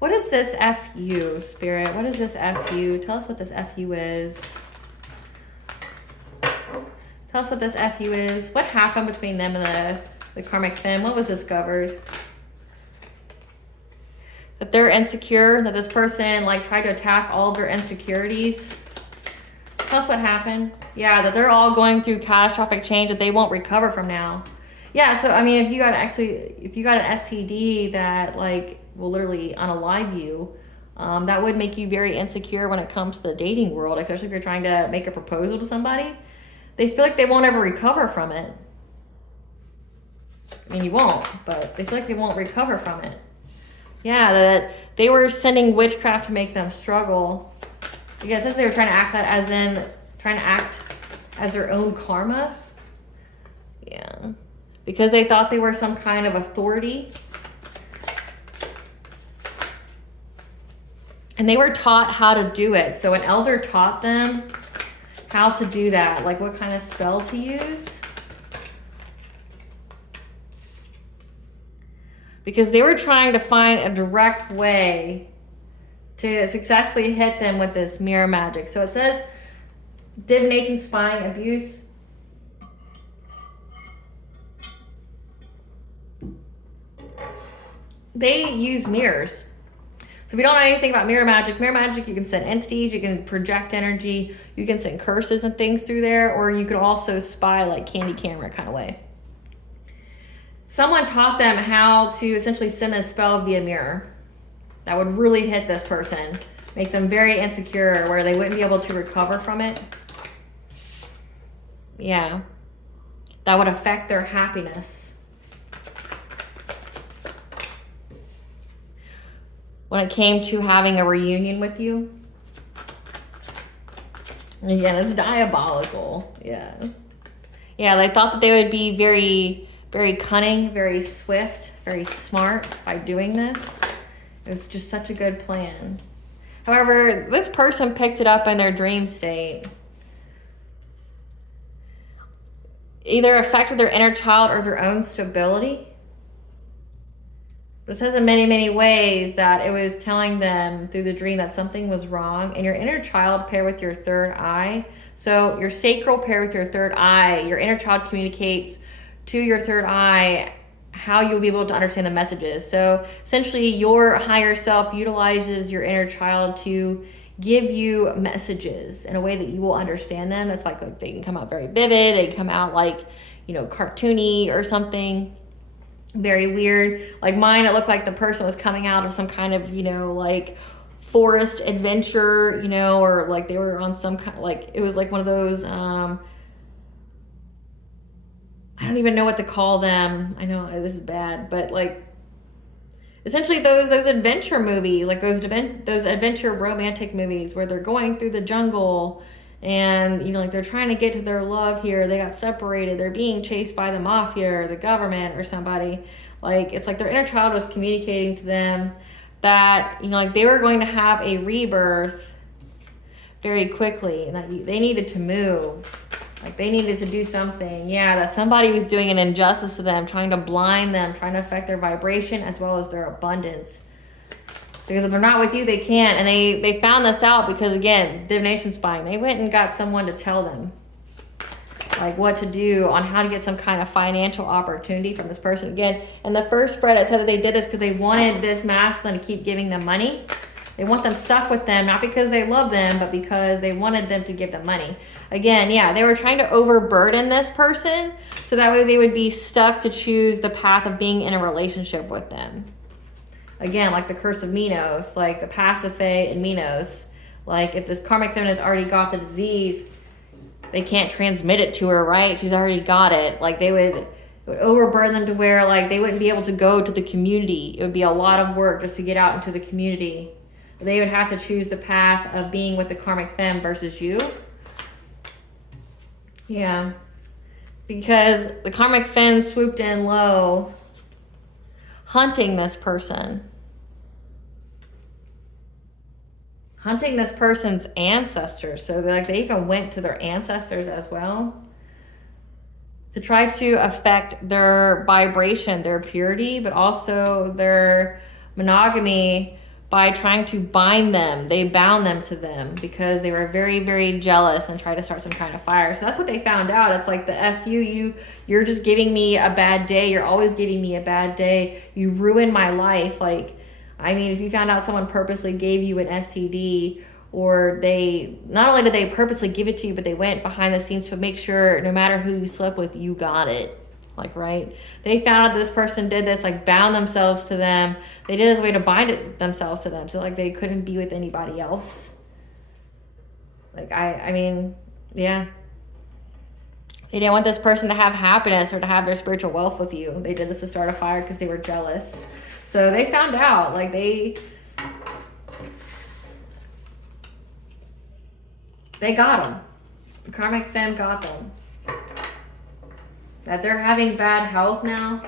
What is this FU, Spirit? What is this FU? Tell us what this FU is. Tell us what this FU is. What happened between them and the karmic femme? What was discovered? That they're insecure, that this person like tried to attack all of their insecurities. Tell us what happened. Yeah, that they're all going through catastrophic change that they won't recover from now. Yeah, so I mean, if you got an STD that like will literally unalive you, that would make you very insecure when it comes to the dating world, especially if you're trying to make a proposal to somebody. They feel like they won't ever recover from it. I mean, you won't, but they feel like they won't recover from it. Yeah, that they were sending witchcraft to make them struggle. Because since they were trying to act as their own karma. Yeah. Because they thought they were some kind of authority. And they were taught how to do it. So an elder taught them how to do that, like what kind of spell to use. Because they were trying to find a direct way to successfully hit them with this mirror magic. So it says divination, spying, abuse. They use mirrors. So if you don't know anything about mirror magic, you can send entities, you can project energy, you can send curses and things through there, or you could also spy like candy camera kind of way. Someone taught them how to essentially send a spell via mirror that would really hit this person, make them very insecure where they wouldn't be able to recover from it. Yeah. That would affect their happiness. When it came to having a reunion with you. Again, it's diabolical. Yeah. Yeah, they thought that they would be very, very cunning, very swift, very smart by doing this. It was just such a good plan. However, this person picked it up in their dream state. Either affected their inner child or their own stability. But it says in many, many ways that it was telling them through the dream that something was wrong. And your inner child paired with your third eye. So your sacral paired with your third eye. Your inner child communicates to your third eye how you'll be able to understand the messages. So essentially your higher self utilizes your inner child to give you messages in a way that you will understand them. It's like they can come out very vivid. They can come out like, cartoony or something. Very weird. Like mine, it looked like the person was coming out of some kind of, like forest adventure, or like they were on some kind of, like, it was like one of those, I don't even know what to call them. I know this is bad, but like essentially those adventure movies, like those adventure romantic movies where they're going through the jungle And, you know, like they're trying to get to their love here. They got separated. They're being chased by the mafia or the government or somebody. Like, it's like their inner child was communicating to them that, you know, like they were going to have a rebirth very quickly, and that they needed to move. Like they needed to do something. Yeah, that somebody was doing an injustice to them, trying to blind them, trying to affect their vibration as well as their abundance. Because if they're not with you, they can't. And they found this out because, again, divination spying. They went and got someone to tell them, like, what to do on how to get some kind of financial opportunity from this person. Again, in the first spread, it said that they did this because they wanted this masculine to keep giving them money. They want them stuck with them, not because they love them, but because they wanted them to give them money. Again, yeah, they were trying to overburden this person so that way they would be stuck to choose the path of being in a relationship with them. Again, like the curse of Minos, like the Pasiphae and Minos. Like if this karmic feminine has already got the disease, they can't transmit it to her, right? She's already got it. Like it would overburden them to where like they wouldn't be able to go to the community. It would be a lot of work just to get out into the community. They would have to choose the path of being with the karmic femme versus you. Yeah. Because the karmic femme swooped in low, hunting this person. Hunting this person's ancestors. So they even went to their ancestors as well to try to affect their vibration, their purity, but also their monogamy by trying to bind them. They bound them to them because they were very, very jealous and tried to start some kind of fire. So that's what they found out. It's like the F you're just giving me a bad day. You're always giving me a bad day. You ruin my life. Like, I mean, if you found out someone purposely gave you an STD, or they, not only did they purposely give it to you, but they went behind the scenes to make sure no matter who you slept with, you got it. Like, right? They found out this person did this, like bound themselves to them. They did it as a way to bind themselves to them. So like they couldn't be with anybody else. Like, I mean, yeah. They didn't want this person to have happiness or to have their spiritual wealth with you. They did this to start a fire because they were jealous. So they found out, like they got them. The karmic femme got them. That they're having bad health now.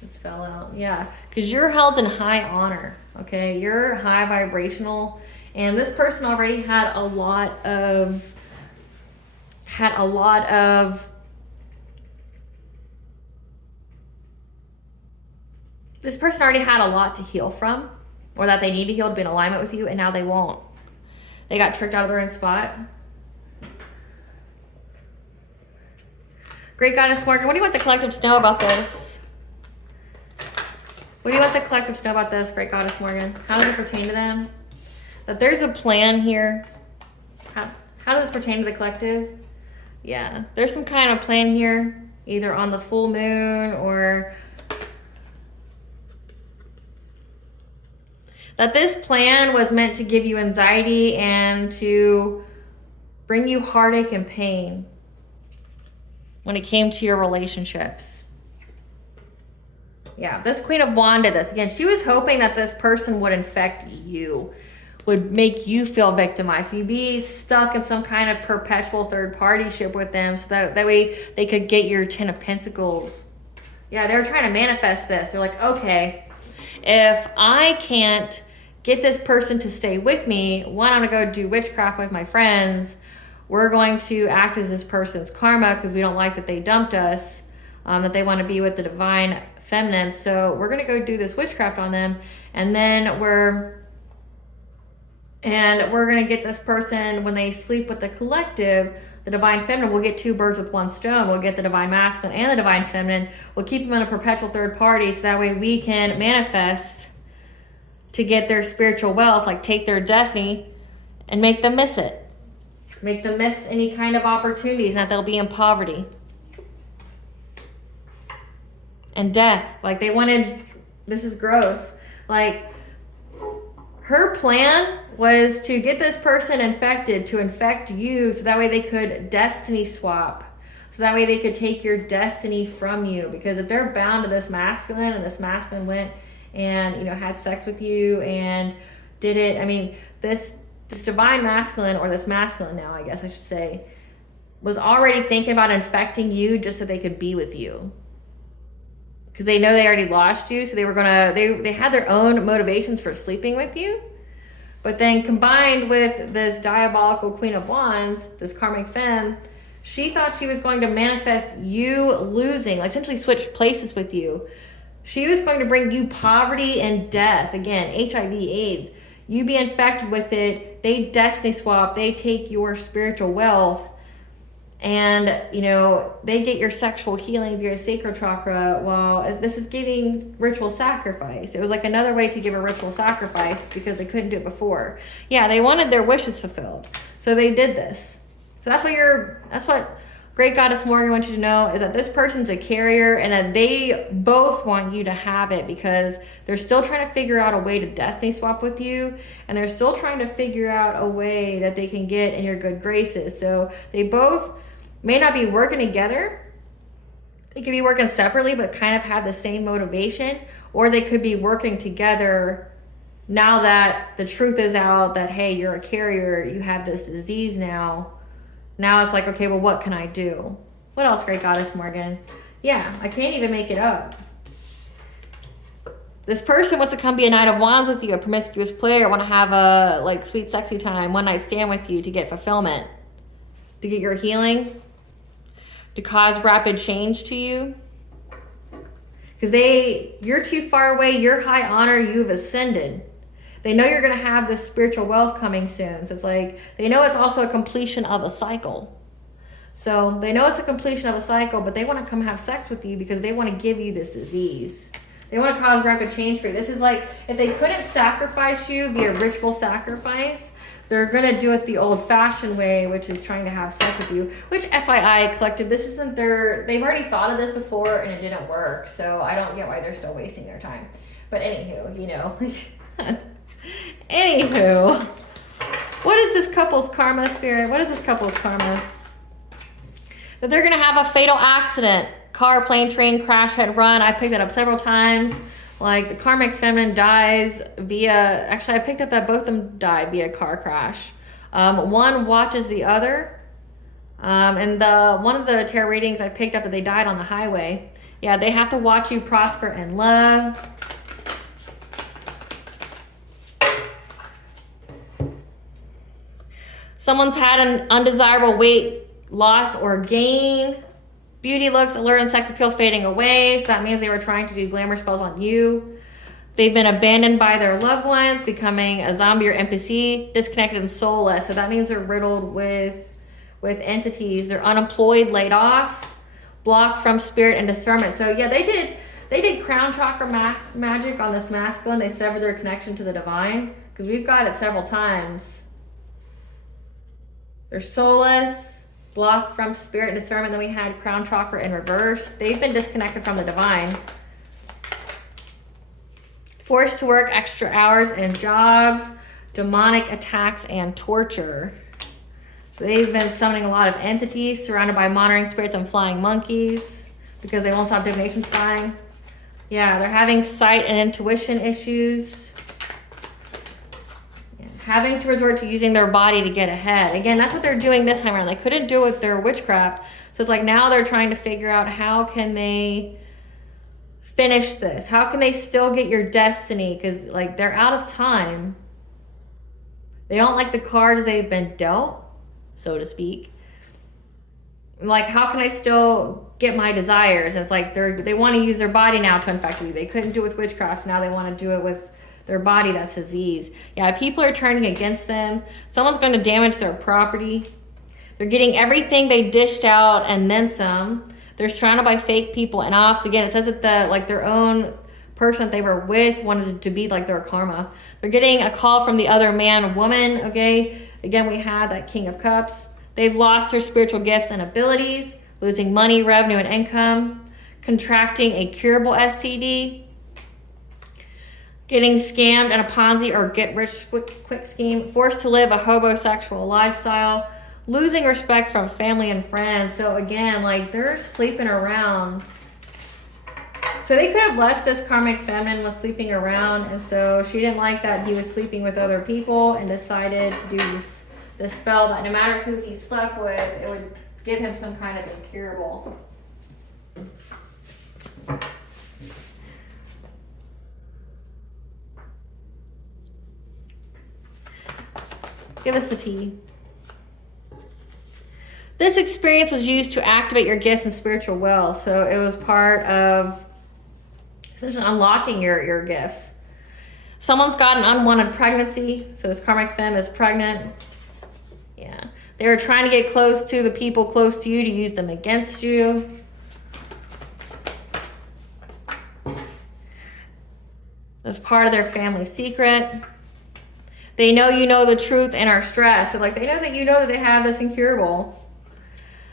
This fell out. Yeah, because you're held in high honor, okay? You're high vibrational. And this person already had a lot of this person already had a lot to heal from, or that they need to heal to be in alignment with you, and now they won't. They got tricked out of their own spot. Great Goddess Morgan, what do you want the collective to know about this? What do you want the collective to know about this, Great Goddess Morgan? How does it pertain to them? That there's a plan here. How does this pertain to the collective? Yeah, there's some kind of plan here, either on the full moon or that this plan was meant to give you anxiety and to bring you heartache and pain when it came to your relationships. Yeah, this Queen of Wands did this. Again, she was hoping that this person would infect you, would make you feel victimized. So you'd be stuck in some kind of perpetual third partyship with them so that way they could get your 10 of Pentacles. Yeah, they were trying to manifest this. They're like, okay, if I can't get this person to stay with me, one, I'm gonna go do witchcraft with my friends. We're going to act as this person's karma because we don't like that they dumped us, that they want to be with the divine feminine. So we're going to go do this witchcraft on them. And then we're going to get this person, when they sleep with the collective, the divine feminine, we'll get two birds with one stone. We'll get the divine masculine and the divine feminine. We'll keep them in a perpetual third party so that way we can manifest to get their spiritual wealth, like take their destiny and make them miss it. Make them miss any kind of opportunities, that they'll be in poverty and death. Like they wanted, this is gross. Like her plan was to get this person infected, to infect you, so that way they could destiny swap. So that way they could take your destiny from you. Because if they're bound to this masculine and this masculine went and, you know, had sex with you and did it, I mean, this this divine masculine, or this masculine now, I guess I should say, was already thinking about infecting you just so they could be with you. Because they know they already lost you, so they were gonna, they had their own motivations for sleeping with you. But then combined with this diabolical Queen of Wands, this karmic femme, she thought she was going to manifest you losing, like essentially switch places with you. She was going to bring you poverty and death. Again, HIV, AIDS. You be infected with it. They destiny swap. They take your spiritual wealth. And, you know, they get your sexual healing via sacral chakra. Well, this is giving ritual sacrifice. It was like another way to give a ritual sacrifice because they couldn't do it before. Yeah, they wanted their wishes fulfilled. So they did this. So that's what Great Goddess Morgan wants you to know, is that this person's a carrier and that they both want you to have it because they're still trying to figure out a way to destiny swap with you, and they're still trying to figure out a way that they can get in your good graces. So they both may not be working together. They could be working separately but kind of have the same motivation, or they could be working together now that the truth is out that, hey, you're a carrier, you have this disease now. Now it's like, okay, well, what can I do? What else, Great Goddess Morgan? Yeah, I can't even make it up. This person wants to come be a Knight of Wands with you, a promiscuous player, want to have a like sweet, sexy time, one night stand with you to get fulfillment, to get your healing, to cause rapid change to you. Because you're too far away, you're high honor, you've ascended. They know you're going to have this spiritual wealth coming soon. So it's like, they know it's also a completion of a cycle. So they know it's a completion of a cycle, but they want to come have sex with you because they want to give you this disease. They want to cause rapid change for you. This is like, if they couldn't sacrifice you via ritual sacrifice, they're going to do it the old-fashioned way, which is trying to have sex with you. Which, FYI, Collective, this isn't they've already thought of this before and it didn't work. So I don't get why they're still wasting their time. But anywho, you know. Anywho, what is this couple's karma, Spirit? What is this couple's karma? That they're going to have a fatal accident. Car, plane, train, crash, hit, run. I picked that up several times. Like, the karmic feminine dies via... Actually, I picked up that both of them died via car crash. One watches the other. And one of the tarot readings, I picked up that they died on the highway. Yeah, they have to watch you prosper in love. Someone's had an undesirable weight loss or gain. Beauty looks, allure, and sex appeal fading away. So that means they were trying to do glamour spells on you. They've been abandoned by their loved ones, becoming a zombie or NPC, disconnected and soulless. So that means they're riddled with entities. They're unemployed, laid off, blocked from spirit and discernment. So yeah, they did crown chakra magic on this masculine. They severed their connection to the divine, because we've got it several times. They're soulless, blocked from spirit and discernment. Then we had crown chakra in reverse. They've been disconnected from the divine. Forced to work extra hours and jobs, demonic attacks and torture. So they've been summoning a lot of entities, surrounded by monitoring spirits and flying monkeys, because they won't stop divination spying. Yeah, they're having sight and intuition issues. Having to resort to using their body to get ahead. Again, that's what they're doing this time around. They couldn't do it with their witchcraft. So it's like now they're trying to figure out how can they finish this? How can they still get your destiny? Because like they're out of time. They don't like the cards they've been dealt, so to speak. Like, how can I still get my desires? And it's like they want to use their body now to infect you. They couldn't do it with witchcraft. So now they want to do it with their body. That's disease. Yeah, people are turning against them. Someone's going to damage their property. They're getting everything they dished out and then some. They're surrounded by fake people and ops. Again, it says that their own person that they were with wanted to be like their karma. They're getting a call from the other man or woman. Okay, again, we had that King of Cups. They've lost their spiritual gifts and abilities, losing money, revenue, and income, contracting a curable STD, getting scammed in a Ponzi or get-rich-quick scheme, forced to live a homosexual lifestyle, losing respect from family and friends. So again, like they're sleeping around So they could have left this karmic feminine was sleeping around, and so she didn't like that he was sleeping with other people and decided to do this spell that no matter who he slept with, it would give him some kind of incurable. Give us the tea. This experience was used to activate your gifts and spiritual will. So it was part of essentially unlocking your gifts. Someone's got an unwanted pregnancy. So this karmic femme is pregnant. Yeah. They were trying to get close to the people close to you to use them against you. As part of their family secret. They know you know the truth and are stressed. So like they know that they have this incurable.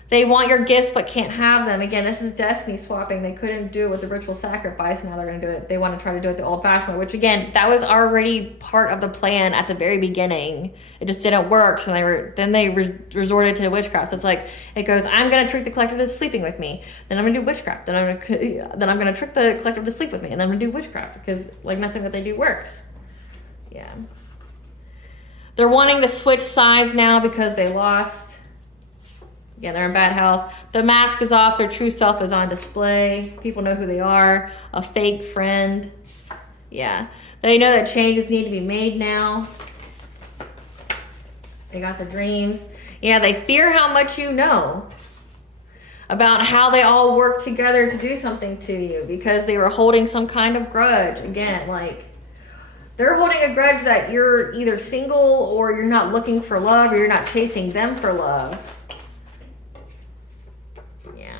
They want your gifts but can't have them. Again, this is destiny swapping. They couldn't do it with the ritual sacrifice. Now they're going to do it. They want to try to do it the old-fashioned way, which again, that was already part of the plan at the very beginning. It just didn't work. So they resorted to witchcraft. So it's like it goes, I'm going to trick the collective into sleeping with me. Then I'm going to do witchcraft. Then I'm going to trick the collective to sleep with me. And then I'm going to do witchcraft because like nothing that they do works. Yeah. They're wanting to switch sides now because they lost. Again, they're in bad health. The mask is off. Their true self is on display. People know who they are. A fake friend. Yeah. They know that changes need to be made now. They got their dreams. Yeah, they fear how much you know about how they all work together to do something to you because they were holding some kind of grudge. Again, like, they're holding a grudge that you're either single or you're not looking for love or you're not chasing them for love. Yeah.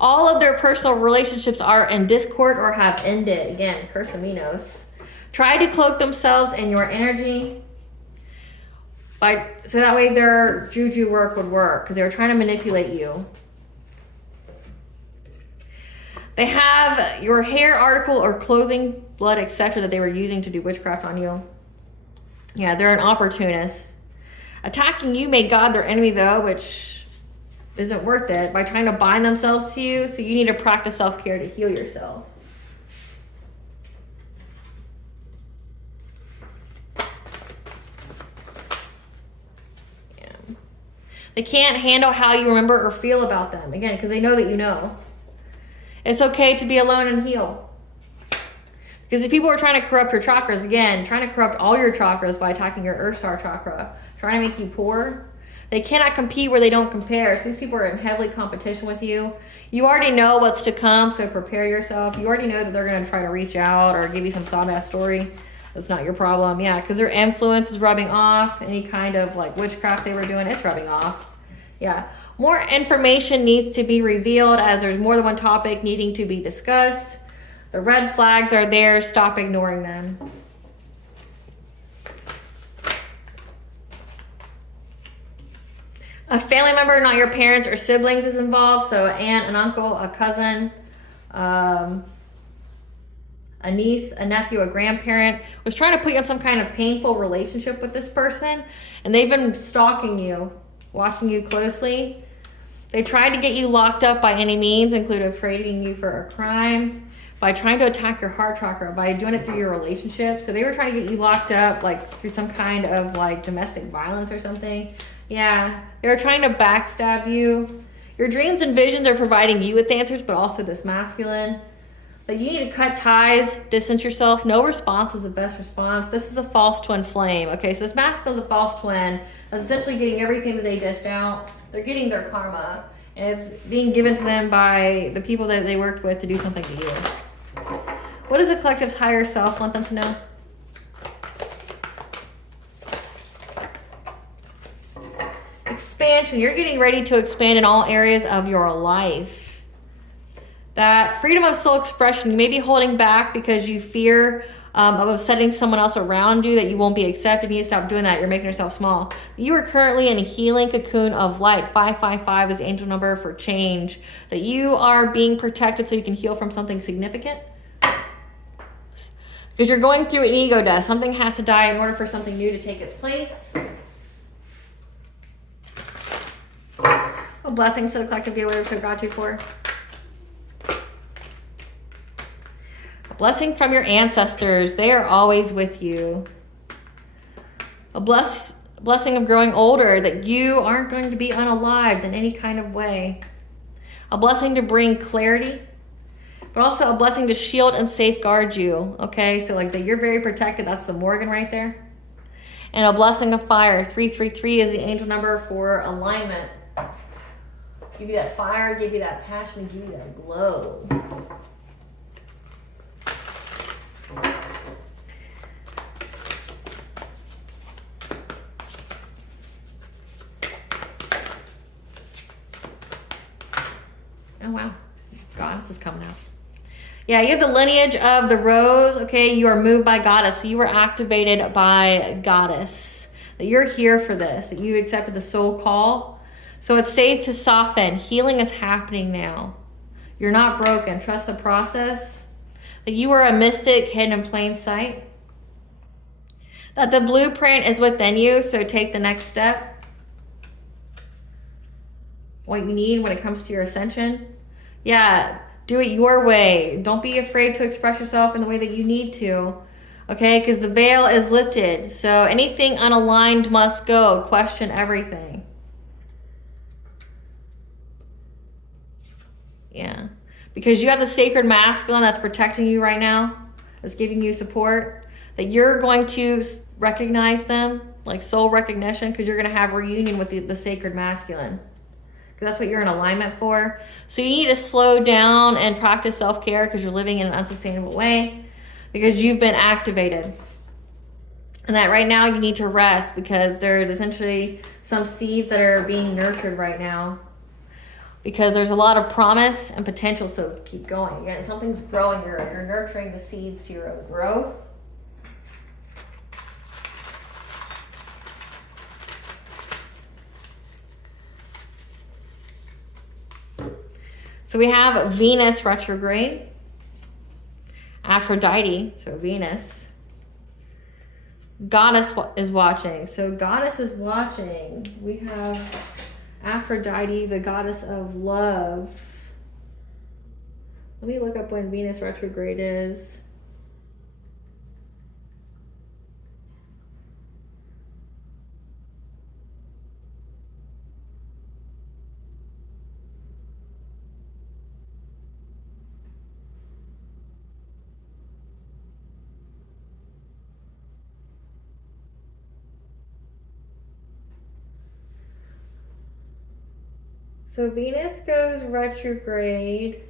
All of their personal relationships are in discord or have ended. Again, Cursaminos. Try to cloak themselves in your energy. So that way their juju work would work because they were trying to manipulate you. They have your hair article or clothing, blood, etc. that they were using to do witchcraft on you. Yeah, they're an opportunist. Attacking you may guard their enemy though, which isn't worth it, by trying to bind themselves to you. So you need to practice self-care to heal yourself. Yeah. They can't handle how you remember or feel about them. Again, because they know that you know. It's okay to be alone and heal. Because if people are trying to corrupt your chakras, again, trying to corrupt all your chakras by attacking your Earth Star chakra, trying to make you poor, they cannot compete where they don't compare. So these people are in heavily competition with you. You already know what's to come, so prepare yourself. You already know that they're going to try to reach out or give you some sob-ass story. That's not your problem. Yeah, because their influence is rubbing off. Any kind of like witchcraft they were doing, it's rubbing off. Yeah. More information needs to be revealed as there's more than one topic needing to be discussed. The red flags are there. Stop ignoring them. A family member, not your parents or siblings, is involved. So an aunt, an uncle, a cousin, a niece, a nephew, a grandparent was trying to put you in some kind of painful relationship with this person. And they've been stalking you, watching you closely. They tried to get you locked up by any means, including afraiding you for a crime, by trying to attack your heart chakra, by doing it through your relationship. So they were trying to get you locked up like through some kind of like domestic violence or something. Yeah, they were trying to backstab you. Your dreams and visions are providing you with answers, but also this masculine. But you need to cut ties, distance yourself. No response is the best response. This is a false twin flame. Okay, so this masculine is a false twin that's essentially getting everything that they dished out. They're getting their karma, and it's being given to them by the people that they worked with to do something to you. What does the collective's higher self want them to know? Expansion. You're getting ready to expand in all areas of your life. That freedom of soul expression, you may be holding back because you fear of upsetting someone else around you, that you won't be accepted. You need to stop doing that. You're making yourself small. You are currently in a healing cocoon of light. 555 is the angel number for change. That you are being protected so you can heal from something significant. Because you're going through an ego death. Something has to die in order for something new to take its place. Blessings to the collective. Be aware of what God to for. Blessing from your ancestors. They are always with you. A blessing of growing older, that you aren't going to be unalived in any kind of way. A blessing to bring clarity, but also a blessing to shield and safeguard you. Okay, so like that you're very protected. That's the Morgan right there. And a blessing of fire. 333 is the angel number for alignment. Give you that fire, give you that passion, give you that glow. Oh, wow. Goddess is coming out. Yeah, you have the lineage of the rose. Okay, you are moved by goddess. So you were activated by goddess. That you're here for this. That you accepted the soul call. So it's safe to soften. Healing is happening now. You're not broken. Trust the process. That you are a mystic hidden in plain sight. That the blueprint is within you. So take the next step. What you need when it comes to your ascension. Yeah, do it your way. Don't be afraid to express yourself in the way that you need to. Okay, because the veil is lifted. So anything unaligned must go. Question everything. Yeah, because you have the sacred masculine that's protecting you right now. That's giving you support. That you're going to recognize them, like soul recognition, because you're going to have reunion with the sacred masculine. Because that's what you're in alignment for. So you need to slow down and practice self-care because you're living in an unsustainable way because you've been activated. And that right now you need to rest because there's essentially some seeds that are being nurtured right now because there's a lot of promise and potential. So keep going. Again, something's growing. You're nurturing the seeds to your own growth. So we have Venus retrograde, Aphrodite, so Venus. Goddess is watching. So Goddess is watching. We have Aphrodite, the goddess of love. Let me look up when Venus retrograde is. So Venus goes retrograde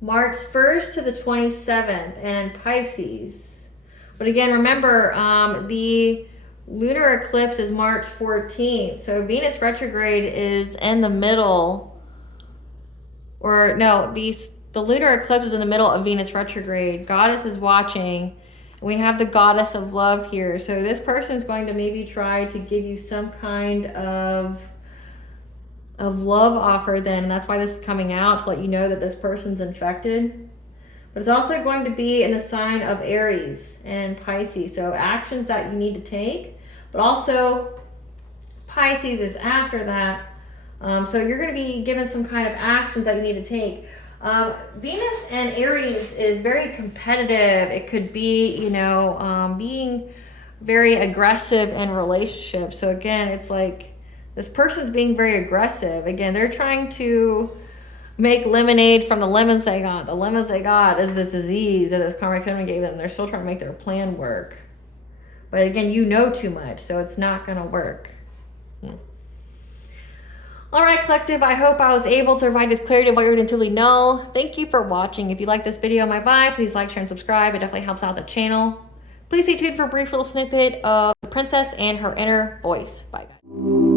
March 1st to the 27th and Pisces. But again, remember, the lunar eclipse is March 14th. So Venus retrograde is in the middle. Or no, the lunar eclipse is in the middle of Venus retrograde. Goddess is watching. We have the goddess of love here. So this person is going to maybe try to give you some kind of love offer then, and that's why this is coming out, to let you know that this person's infected. But it's also going to be in the sign of Aries and Pisces, so actions that you need to take, but also Pisces is after that. So you're going to be given some kind of actions that you need to take. Venus and Aries is very competitive. It could be, being very aggressive in relationships. So again, it's like this person's being very aggressive. Again, they're trying to make lemonade from the lemons they got. The lemons they got is this disease that this karmic feminine gave them. They're still trying to make their plan work. But again, you know too much, so it's not going to work. All right, collective, I hope I was able to provide this clarity of what you intuitively know. Thank you for watching. If you like this video, my vibe, please like, share, and subscribe. It definitely helps out the channel. Please stay tuned for a brief little snippet of the princess and her inner voice. Bye, guys.